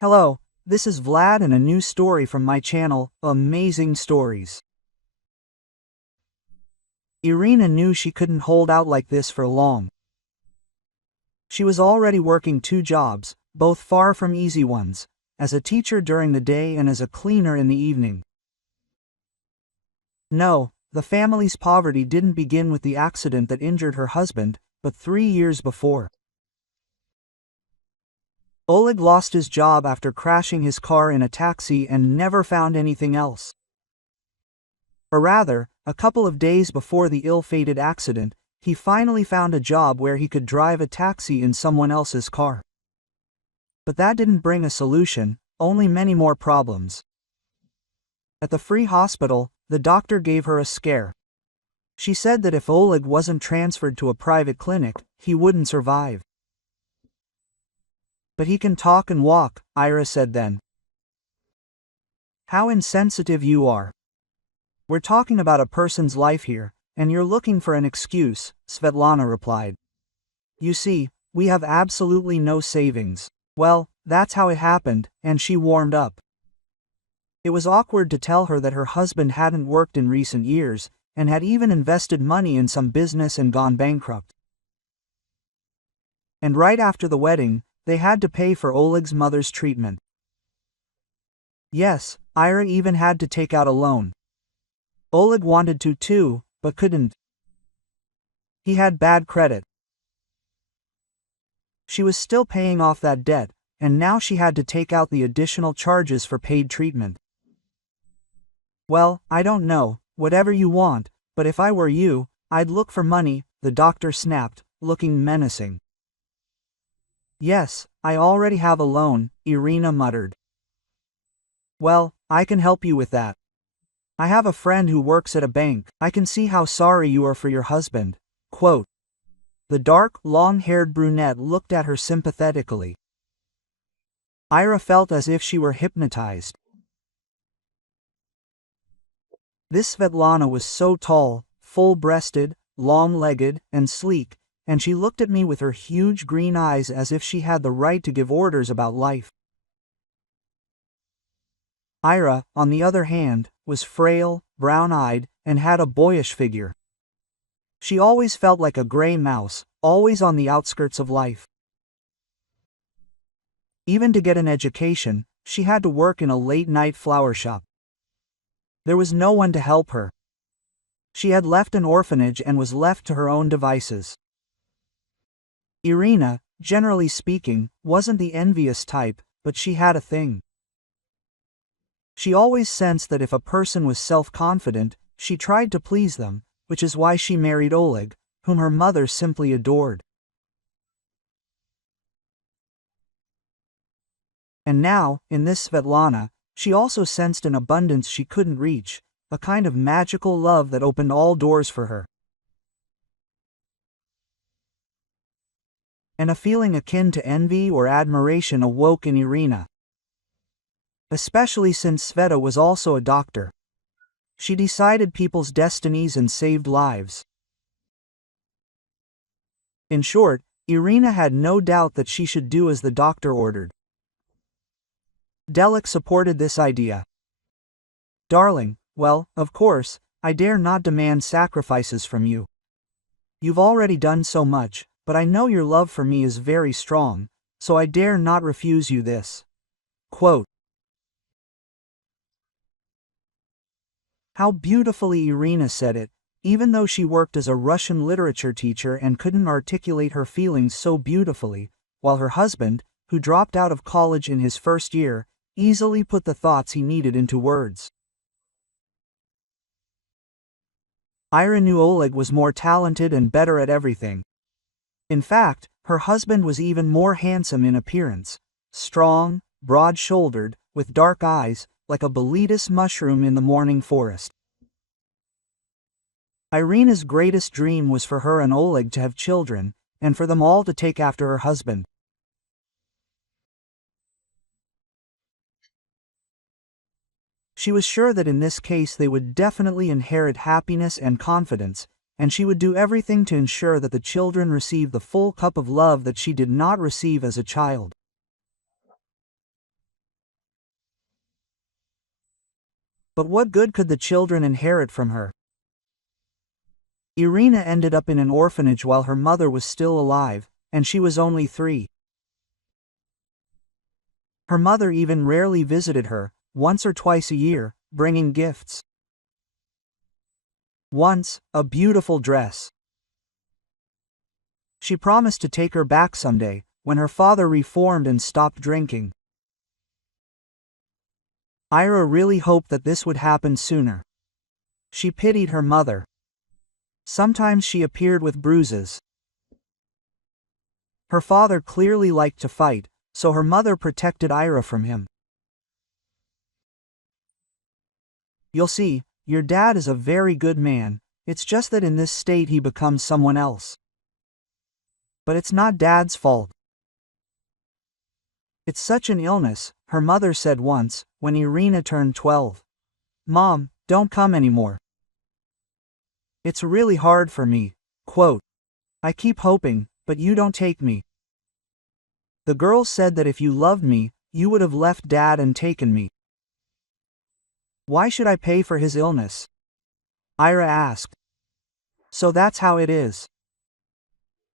Hello, this is Vlad and a new story from my channel, Amazing Stories. Irina knew she couldn't hold out like this for long. She was already working 2 jobs, both far from easy ones, as a teacher during the day and as a cleaner in the evening. No, the family's poverty didn't begin with the accident that injured her husband, but 3 years before. Oleg lost his job after crashing his car in a taxi and never found anything else. Or rather, a couple of days before the ill-fated accident, he finally found a job where he could drive a taxi in someone else's car. But that didn't bring a solution, only many more problems. At the free hospital, the doctor gave her a scare. She said that if Oleg wasn't transferred to a private clinic, he wouldn't survive. But he can talk and walk, Ira said then. How insensitive you are. We're talking about a person's life here, and you're looking for an excuse, Svetlana replied. You see, we have absolutely no savings. Well, that's how it happened, and she warmed up. It was awkward to tell her that her husband hadn't worked in recent years, and had even invested money in some business and gone bankrupt. And right after the wedding, they had to pay for Oleg's mother's treatment. Yes, Ira even had to take out a loan. Oleg wanted to too, but couldn't. He had bad credit. She was still paying off that debt, and now she had to take out the additional charges for paid treatment. Well, I don't know, whatever you want, but if I were you, I'd look for money, the doctor snapped, looking menacing. Yes, I already have a loan, Irina muttered. Well, I can help you with that. I have a friend who works at a bank. I can see how sorry you are for your husband. Quote. The dark, long-haired brunette looked at her sympathetically. Ira felt as if she were hypnotized. This Svetlana was so tall, full-breasted, long-legged, and sleek, and she looked at me with her huge green eyes as if she had the right to give orders about life. Ira, on the other hand, was frail, brown-eyed, and had a boyish figure. She always felt like a gray mouse, always on the outskirts of life. Even to get an education, she had to work in a late-night flower shop. There was no one to help her. She had left an orphanage and was left to her own devices. Irina, generally speaking, wasn't the envious type, but she had a thing. She always sensed that if a person was self-confident, she tried to please them, which is why she married Oleg, whom her mother simply adored. And now, in this Svetlana, she also sensed an abundance she couldn't reach, a kind of magical love that opened all doors for her. And a feeling akin to envy or admiration awoke in Irina. Especially since Sveta was also a doctor. She decided people's destinies and saved lives. In short, Irina had no doubt that she should do as the doctor ordered. Delik supported this idea. Darling, well, of course, I dare not demand sacrifices from you. You've already done so much, but I know your love for me is very strong, so I dare not refuse you this. Quote. How beautifully Irina said it, even though she worked as a Russian literature teacher and couldn't articulate her feelings so beautifully, while her husband, who dropped out of college in his first year, easily put the thoughts he needed into words. Ira knew Oleg was more talented and better at everything. In fact, her husband was even more handsome in appearance, strong, broad-shouldered, with dark eyes, like a boletus mushroom in the morning forest. Irina's greatest dream was for her and Oleg to have children, and for them all to take after her husband. She was sure that in this case they would definitely inherit happiness and confidence, and she would do everything to ensure that the children received the full cup of love that she did not receive as a child. But what good could the children inherit from her? Irina ended up in an orphanage while her mother was still alive, and she was only 3. Her mother even rarely visited her, once or twice a year, bringing gifts. Once, a beautiful dress. She promised to take her back someday, when her father reformed and stopped drinking. Ira really hoped that this would happen sooner. She pitied her mother. Sometimes she appeared with bruises. Her father clearly liked to fight, so her mother protected Ira from him. "You'll see, your dad is a very good man, it's just that in this state he becomes someone else. But it's not Dad's fault. It's such an illness," her mother said once, when Irina turned 12. "Mom, don't come anymore. It's really hard for me." Quote, "I keep hoping, but you don't take me. The girl said that if you loved me, you would have left Dad and taken me. Why should I pay for his illness?" Ira asked. "So that's how it is."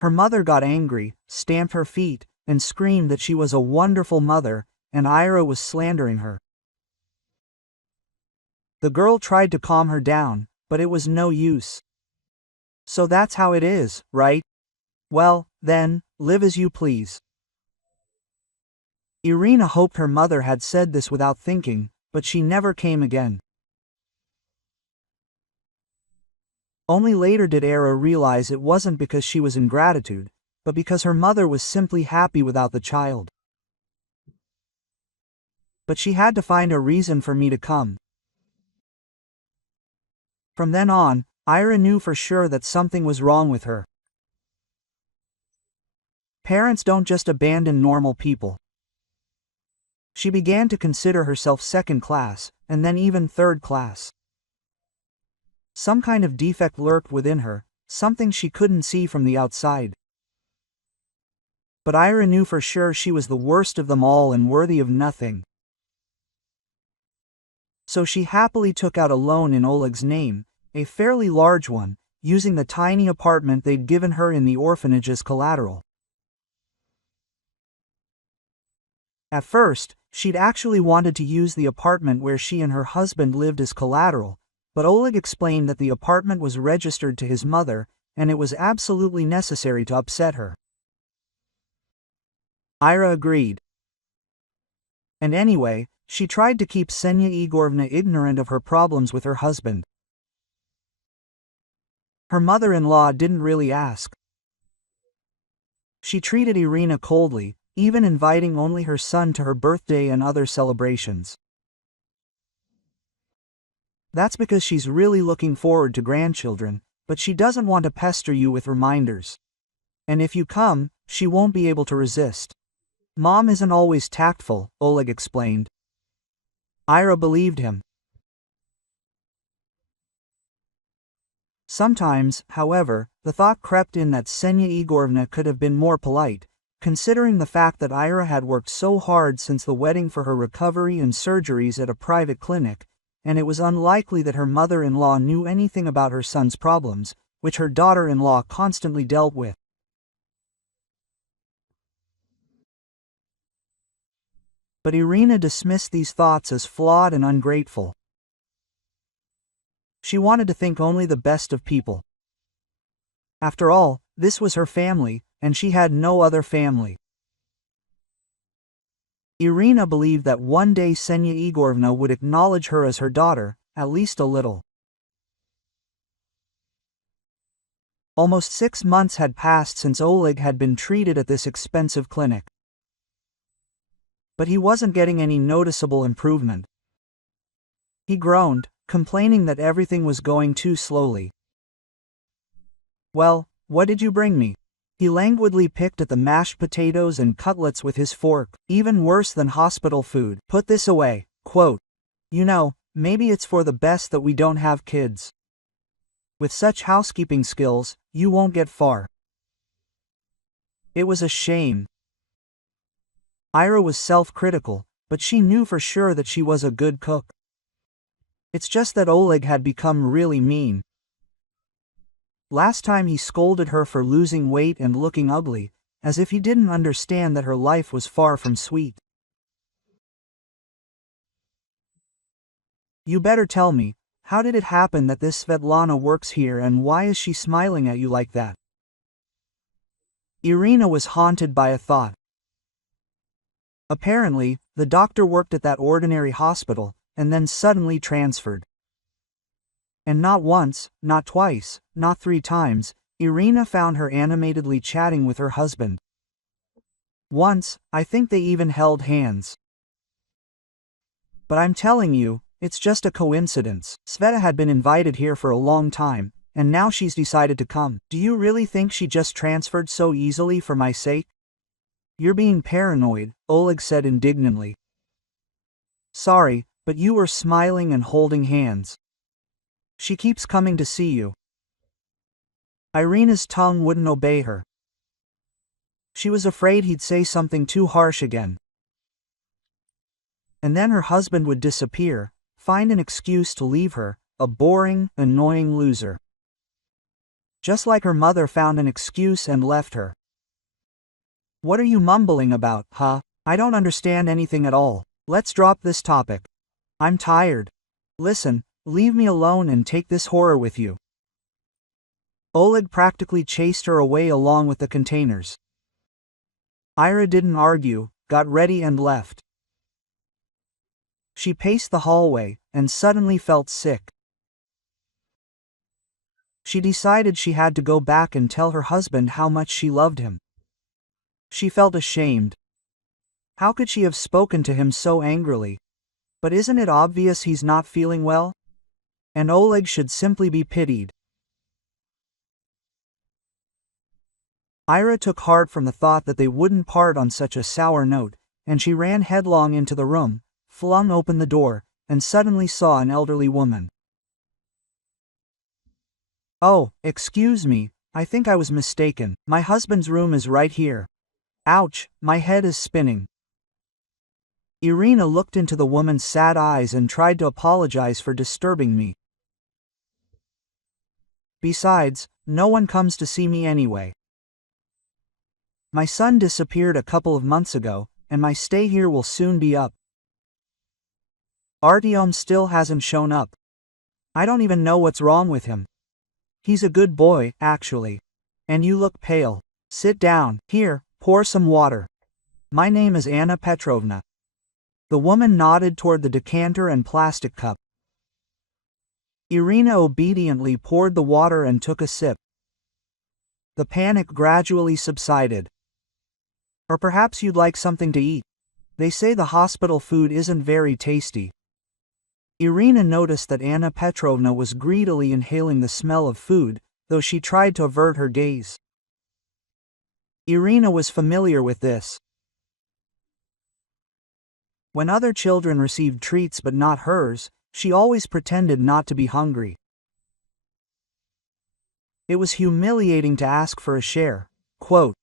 Her mother got angry, stamped her feet, and screamed that she was a wonderful mother, and Ira was slandering her. The girl tried to calm her down, but it was no use. "So that's how it is, right? Well, then, live as you please." Irina hoped her mother had said this without thinking, but she never came again. Only later did Ira realize it wasn't because she was in gratitude, but because her mother was simply happy without the child. "But she had to find a reason for me to come." From then on, Ira knew for sure that something was wrong with her. Parents don't just abandon normal people. She began to consider herself second class, and then even third class. Some kind of defect lurked within her, something she couldn't see from the outside. But Ira knew for sure she was the worst of them all and worthy of nothing. So she happily took out a loan in Oleg's name, a fairly large one, using the tiny apartment they'd given her in the orphanage as collateral. At first, she'd actually wanted to use the apartment where she and her husband lived as collateral, but Oleg explained that the apartment was registered to his mother, and it was absolutely necessary to upset her. Ira agreed. And anyway, she tried to keep Ksenia Igorovna ignorant of her problems with her husband. Her mother-in-law didn't really ask. She treated Irina coldly, even inviting only her son to her birthday and other celebrations. That's because she's really looking forward to grandchildren, but she doesn't want to pester you with reminders. And if you come, she won't be able to resist. Mom isn't always tactful, Oleg explained. Ira believed him. Sometimes, however, the thought crept in that Ksenia Igorovna could have been more polite, considering the fact that Ira had worked so hard since the wedding for her recovery and surgeries at a private clinic, and it was unlikely that her mother-in-law knew anything about her son's problems, which her daughter-in-law constantly dealt with. But Irina dismissed these thoughts as flawed and ungrateful. She wanted to think only the best of people. After all, this was her family, and she had no other family. Irina believed that one day Ksenia Igorovna would acknowledge her as her daughter, at least a little. Almost 6 months had passed since Oleg had been treated at this expensive clinic. But he wasn't getting any noticeable improvement. He groaned, complaining that everything was going too slowly. "Well, what did you bring me?" He languidly picked at the mashed potatoes and cutlets with his fork, even worse than hospital food. "Put this away." Quote, "You know, maybe it's for the best that we don't have kids. With such housekeeping skills, you won't get far." It was a shame. Ira was self-critical, but she knew for sure that she was a good cook. It's just that Oleg had become really mean. Last time he scolded her for losing weight and looking ugly, as if he didn't understand that her life was far from sweet. You better tell me, how did it happen that this Svetlana works here and why is she smiling at you like that? Irina was haunted by a thought. Apparently, the doctor worked at that ordinary hospital, and then suddenly transferred. And not once, not twice, not 3 times, Irina found her animatedly chatting with her husband. Once, I think they even held hands. But I'm telling you, it's just a coincidence. Sveta had been invited here for a long time, and now she's decided to come. Do you really think she just transferred so easily for my sake? You're being paranoid, Oleg said indignantly. Sorry, but you were smiling and holding hands. She keeps coming to see you. Irina's tongue wouldn't obey her. She was afraid he'd say something too harsh again. And then her husband would disappear, find an excuse to leave her, a boring, annoying loser. Just like her mother found an excuse and left her. What are you mumbling about, huh? I don't understand anything at all. Let's drop this topic. I'm tired. Listen, leave me alone and take this horror with you. Oleg practically chased her away along with the containers. Ira didn't argue, got ready and left. She paced the hallway, and suddenly felt sick. She decided she had to go back and tell her husband how much she loved him. She felt ashamed. How could she have spoken to him so angrily? But isn't it obvious he's not feeling well? And Oleg should simply be pitied. Ira took heart from the thought that they wouldn't part on such a sour note, and she ran headlong into the room, flung open the door, and suddenly saw an elderly woman. Oh, excuse me, I think I was mistaken. My husband's room is right here. Ouch, my head is spinning. Irina looked into the woman's sad eyes and tried to apologize for disturbing me. Besides, no one comes to see me anyway. My son disappeared a couple of months ago, and my stay here will soon be up. Artyom still hasn't shown up. I don't even know what's wrong with him. He's a good boy, actually. And you look pale. Sit down. Here, pour some water. My name is Anna Petrovna. The woman nodded toward the decanter and plastic cup. Irina obediently poured the water and took a sip. The panic gradually subsided. Or perhaps you'd like something to eat. They say the hospital food isn't very tasty. Irina noticed that Anna Petrovna was greedily inhaling the smell of food, though she tried to avert her gaze. Irina was familiar with this. When other children received treats but not hers, she always pretended not to be hungry. It was humiliating to ask for a share. Quote,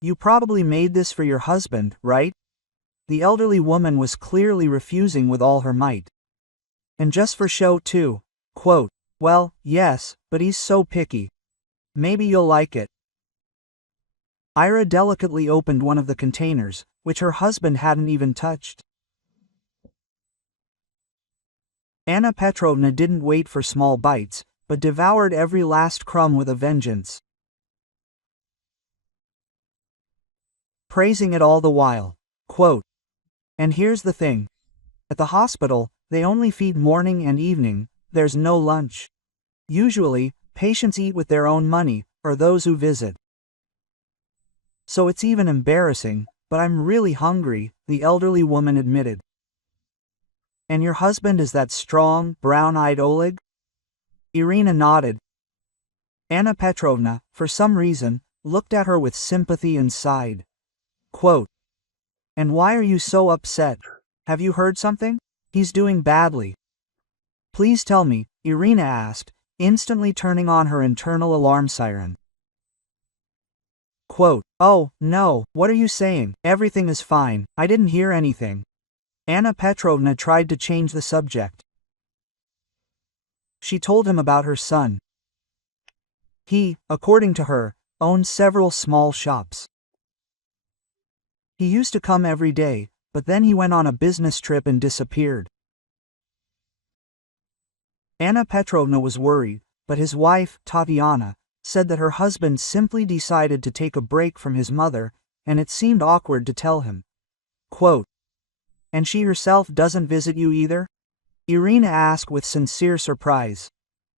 "You probably made this for your husband, right?" The elderly woman was clearly refusing with all her might. And just for show too. Quote, "Well, yes, but he's so picky. Maybe you'll like it." Ira delicately opened one of the containers, which her husband hadn't even touched. Anna Petrovna didn't wait for small bites, but devoured every last crumb with a vengeance. Praising it all the while. Quote, "And here's the thing. At the hospital, they only feed morning and evening, there's no lunch. Usually, patients eat with their own money, or those who visit. So it's even embarrassing, but I'm really hungry," the elderly woman admitted. "And your husband is that strong, brown-eyed Oleg?" Irina nodded. Anna Petrovna, for some reason, looked at her with sympathy and sighed. Quote, "And why are you so upset? Have you heard something? He's doing badly." "Please tell me," Irina asked, instantly turning on her internal alarm siren. Quote, "Oh, no, what are you saying? Everything is fine, I didn't hear anything." Anna Petrovna tried to change the subject. She told him about her son. He, according to her, owned several small shops. He used to come every day, but then he went on a business trip and disappeared. Anna Petrovna was worried, but his wife, Tatiana, said that her husband simply decided to take a break from his mother, and it seemed awkward to tell him. Quote, "And she herself doesn't visit you either?" Irina asked with sincere surprise.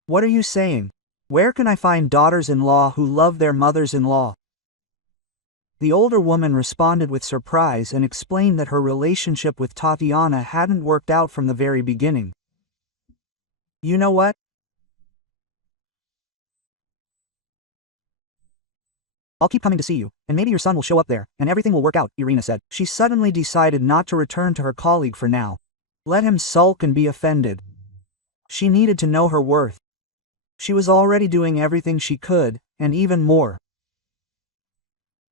"What are you saying? Where can I find daughters-in-law who love their mothers-in-law?" The older woman responded with surprise and explained that her relationship with Tatiana hadn't worked out from the very beginning. "You know what? I'll keep coming to see you, and maybe your son will show up there, and everything will work out," Irina said. She suddenly decided not to return to her colleague for now. Let him sulk and be offended. She needed to know her worth. She was already doing everything she could, and even more.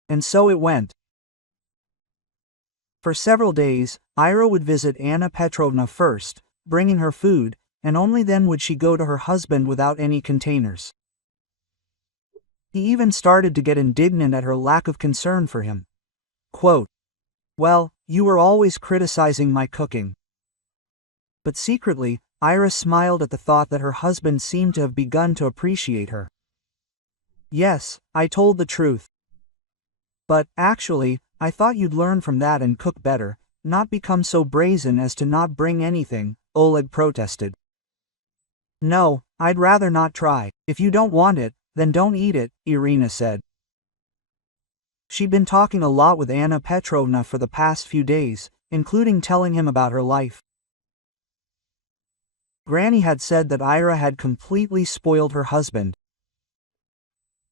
And so it went. For several days, Ira would visit Anna Petrovna first, bringing her food, and only then would she go to her husband without any containers. He even started to get indignant at her lack of concern for him. Quote, "Well, you were always criticizing my cooking." But secretly, Ira smiled at the thought that her husband seemed to have begun to appreciate her. "Yes, I told the truth. But, actually, I thought you'd learn from that and cook better, not become so brazen as to not bring anything," Oleg protested. "No, I'd rather not try. If you don't want it, then don't eat it," Irina said. She'd been talking a lot with Anna Petrovna for the past few days, including telling him about her life. Granny had said that Ira had completely spoiled her husband,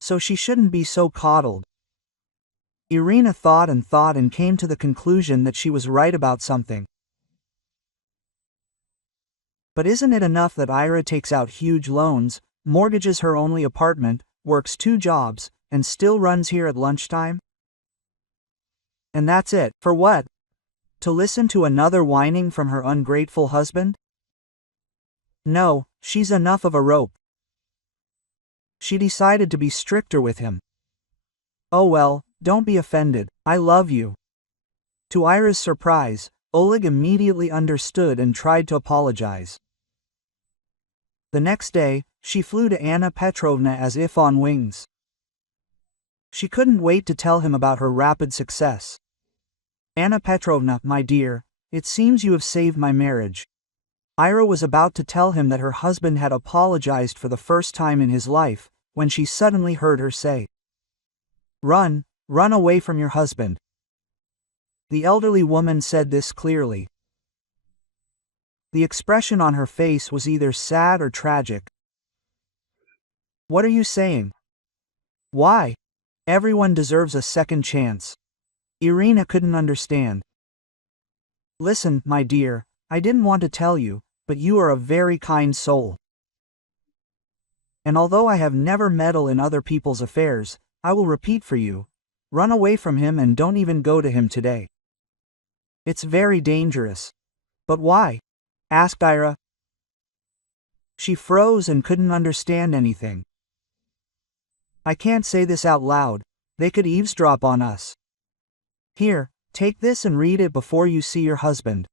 so she shouldn't be so coddled. Irina thought and came to the conclusion that she was right about something. But isn't it enough that Ira takes out huge loans, mortgages her only apartment, works 2 jobs, and still runs here at lunchtime? And that's it. For what? To listen to another whining from her ungrateful husband? No, she's enough of a rope. She decided to be stricter with him. "Oh well, don't be offended, I love you." To Ira's surprise, Oleg immediately understood and tried to apologize. The next day, she flew to Anna Petrovna as if on wings. She couldn't wait to tell him about her rapid success. "Anna Petrovna, my dear, it seems you have saved my marriage." Ira was about to tell him that her husband had apologized for the first time in his life, when she suddenly heard her say, "Run, run away from your husband." The elderly woman said this clearly. The expression on her face was either sad or tragic. "What are you saying? Why? Everyone deserves a second chance." Irina couldn't understand. "Listen, my dear, I didn't want to tell you, but you are a very kind soul. And although I have never meddled in other people's affairs, I will repeat for you, run away from him and don't even go to him today. It's very dangerous." "But why?" asked Ira. She froze and couldn't understand anything. "I can't say this out loud, they could eavesdrop on us. Here, take this and read it before you see your husband.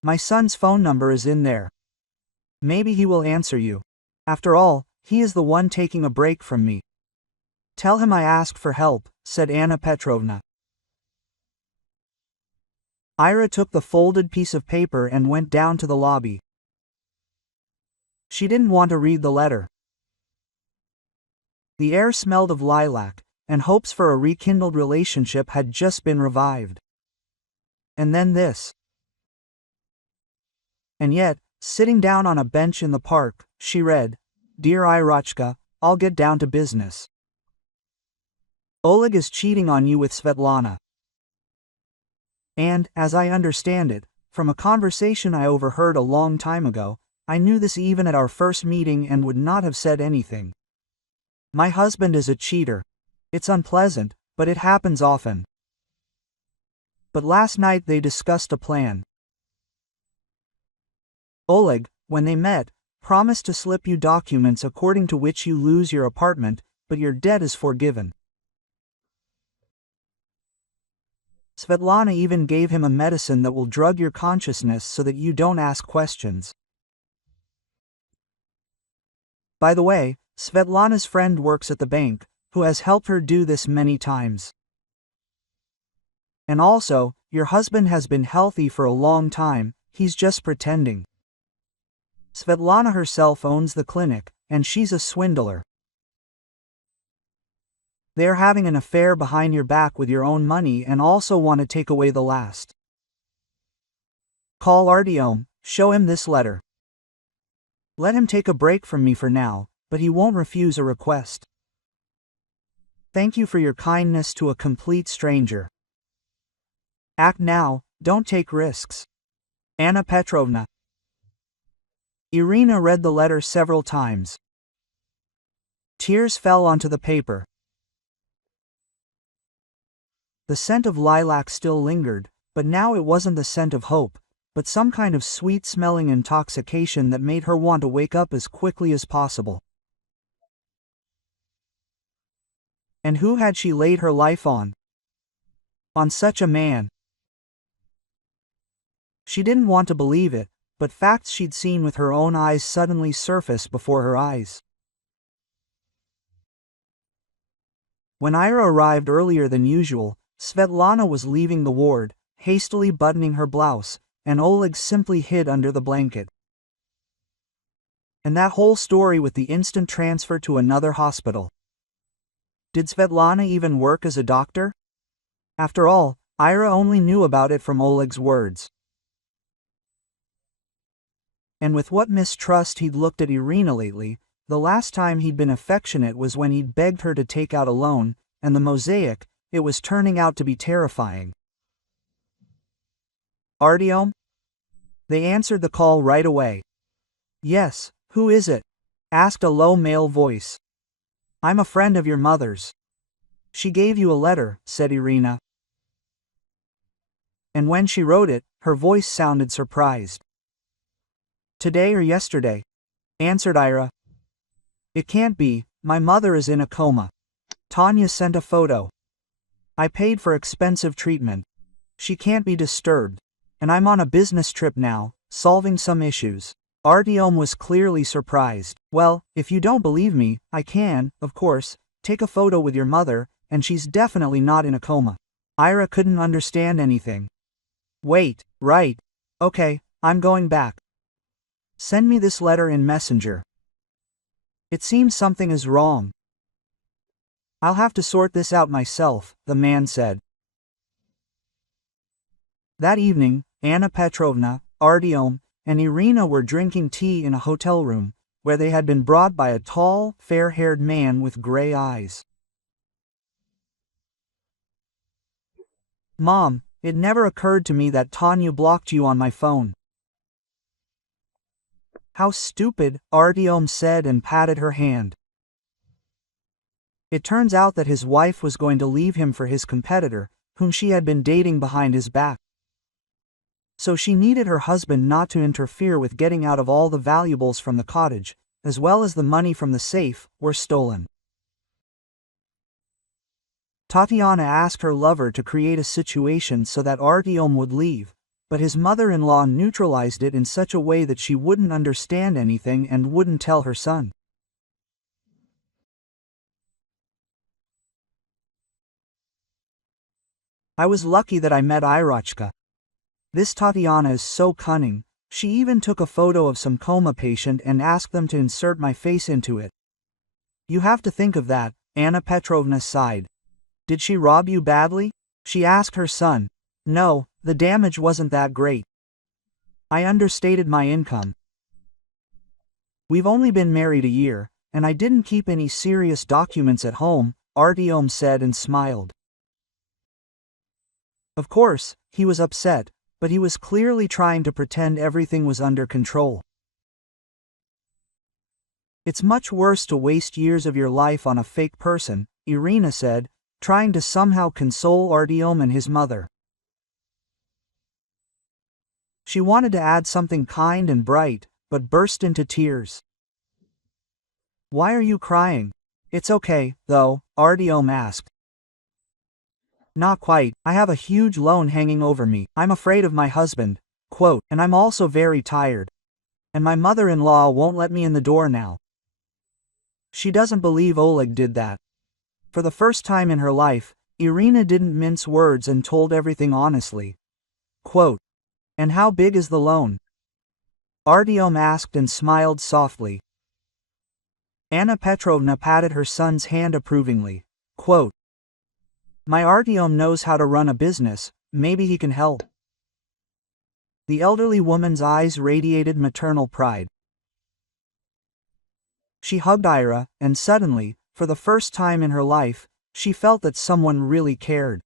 My son's phone number is in there. Maybe he will answer you. After all, he is the one taking a break from me. Tell him I asked for help," said Anna Petrovna. Ira took the folded piece of paper and went down to the lobby. She didn't want to read the letter. The air smelled of lilac, and hopes for a rekindled relationship had just been revived. And then this. And yet, sitting down on a bench in the park, she read, "Dear Irachka, I'll get down to business. Oleg is cheating on you with Svetlana. And, as I understand it, from a conversation I overheard a long time ago, I knew this even at our first meeting and would not have said anything. My husband is a cheater. It's unpleasant, but it happens often. But last night they discussed a plan. Oleg, when they met, promised to slip you documents according to which you lose your apartment, but your debt is forgiven. Svetlana even gave him a medicine that will drug your consciousness so that you don't ask questions. By the way, Svetlana's friend works at the bank, who has helped her do this many times. And also, your husband has been healthy for a long time, he's just pretending. Svetlana herself owns the clinic, and she's a swindler. They're having an affair behind your back with your own money and also want to take away the last. Call Artyom, show him this letter. Let him take a break from me for now, but he won't refuse a request. Thank you for your kindness to a complete stranger. Act now, don't take risks. Anna Petrovna. Irina read the letter several times. Tears fell onto the paper. The scent of lilac still lingered, but now it wasn't the scent of hope, but some kind of sweet-smelling intoxication that made her want to wake up as quickly as possible. And who had she laid her life on? On such a man. She didn't want to believe it, but facts she'd seen with her own eyes suddenly surfaced before her eyes. When Ira arrived earlier than usual, Svetlana was leaving the ward, hastily buttoning her blouse, and Oleg simply hid under the blanket. And that whole story with the instant transfer to another hospital. Did Svetlana even work as a doctor? After all, Ira only knew about it from Oleg's words. And with what mistrust he'd looked at Irina lately, the last time he'd been affectionate was when he'd begged her to take out a loan, and the mosaic, it was turning out to be terrifying. Artyom? They answered the call right away. Yes, who is it? Asked a low male voice. I'm a friend of your mother's. She gave you a letter, said Irina. And when she wrote it, her voice sounded surprised. Today or yesterday? Answered Ira. It can't be, my mother is in a coma. Tanya sent a photo. I paid for expensive treatment. She can't be disturbed. And I'm on a business trip now, solving some issues. Artyom was clearly surprised. Well, if you don't believe me, I can, of course, take a photo with your mother, and she's definitely not in a coma. Ira couldn't understand anything. Wait, right. Okay, I'm going back. Send me this letter in Messenger. It seems something is wrong. I'll have to sort this out myself, the man said. That evening, Anna Petrovna, Artyom, and Irina were drinking tea in a hotel room, where they had been brought by a tall, fair-haired man with gray eyes. Mom, it never occurred to me that Tanya blocked you on my phone. How stupid, Artyom said and patted her hand. It turns out that his wife was going to leave him for his competitor, whom she had been dating behind his back. So she needed her husband not to interfere with getting out of all the valuables from the cottage, as well as the money from the safe, were stolen. Tatiana asked her lover to create a situation so that Artyom would leave, but his mother-in-law neutralized it in such a way that she wouldn't understand anything and wouldn't tell her son. I was lucky that I met Irochka. This Tatiana is so cunning, she even took a photo of some coma patient and asked them to insert my face into it. You have to think of that, Anna Petrovna sighed. Did she rob you badly? She asked her son. No, the damage wasn't that great. I understated my income. We've only been married a year, and I didn't keep any serious documents at home, Artyom said and smiled. Of course, he was upset, but he was clearly trying to pretend everything was under control. It's much worse to waste years of your life on a fake person, Irina said, trying to somehow console Artyom and his mother. She wanted to add something kind and bright, but burst into tears. "Why are you crying?" "It's okay, though," Artyom asked. "Not quite, I have a huge loan hanging over me, I'm afraid of my husband, quote, and I'm also very tired. And my mother-in-law won't let me in the door now." She doesn't believe Oleg did that. For the first time in her life, Irina didn't mince words and told everything honestly. Quote, "And how big is the loan?" Artyom asked and smiled softly. Anna Petrovna patted her son's hand approvingly. Quote, "My Artyom knows how to run a business, maybe he can help." The elderly woman's eyes radiated maternal pride. She hugged Ira, and suddenly, for the first time in her life, she felt that someone really cared.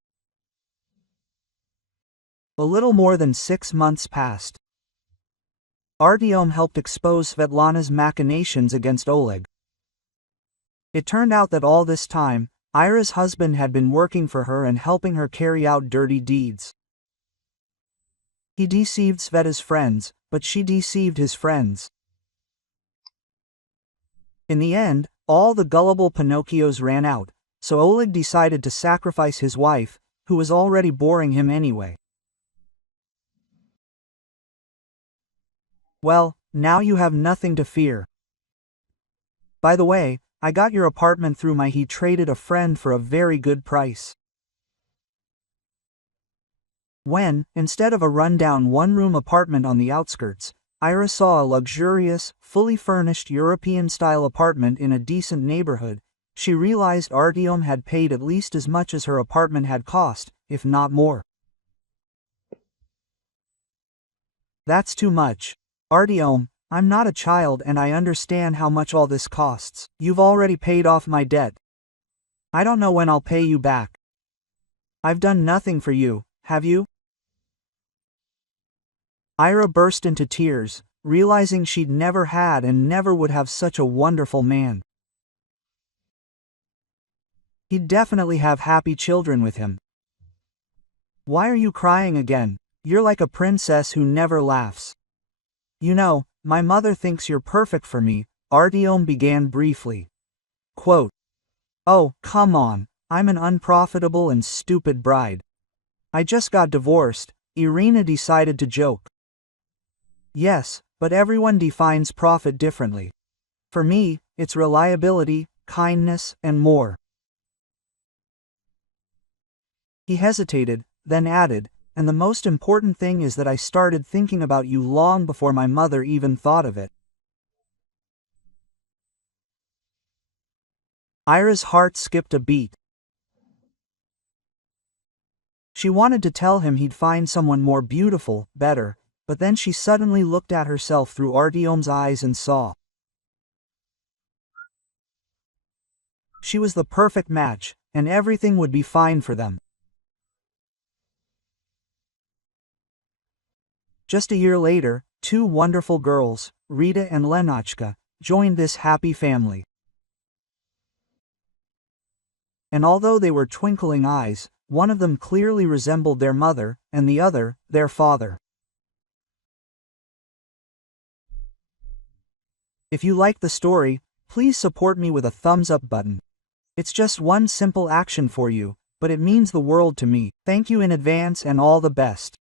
A little more than 6 months passed. Artyom helped expose Svetlana's machinations against Oleg. It turned out that all this time, Ira's husband had been working for her and helping her carry out dirty deeds. He deceived Sveta's friends, but she deceived his friends. In the end, all the gullible Pinocchios ran out, so Oleg decided to sacrifice his wife, who was already boring him anyway. "Well, now you have nothing to fear. By the way, I got your apartment through he traded a friend for a very good price." When, instead of a rundown one-room apartment on the outskirts, Ira saw a luxurious, fully furnished European-style apartment in a decent neighborhood, she realized Artyom had paid at least as much as her apartment had cost, if not more. "That's too much. Artyom, I'm not a child and I understand how much all this costs. You've already paid off my debt. I don't know when I'll pay you back. I've done nothing for you, have you?" Ira burst into tears, realizing she'd never had and never would have such a wonderful man. He'd definitely have happy children with him. "Why are you crying again? You're like a princess who never laughs." "You know, my mother thinks you're perfect for me," Artyom began briefly. Quote, "Oh, come on, I'm an unprofitable and stupid bride. I just got divorced," Irina decided to joke. "Yes, but everyone defines profit differently. For me, it's reliability, kindness, and more." He hesitated, then added, "And the most important thing is that I started thinking about you long before my mother even thought of it." Ira's heart skipped a beat. She wanted to tell him he'd find someone more beautiful, better, but then she suddenly looked at herself through Artyom's eyes and saw. She was the perfect match, and everything would be fine for them. Just a year later, 2 wonderful girls, Rita and Lenachka, joined this happy family. And although they were twinkling eyes, one of them clearly resembled their mother, and the other, their father. If you like the story, please support me with a thumbs up button. It's just one simple action for you, but it means the world to me. Thank you in advance and all the best.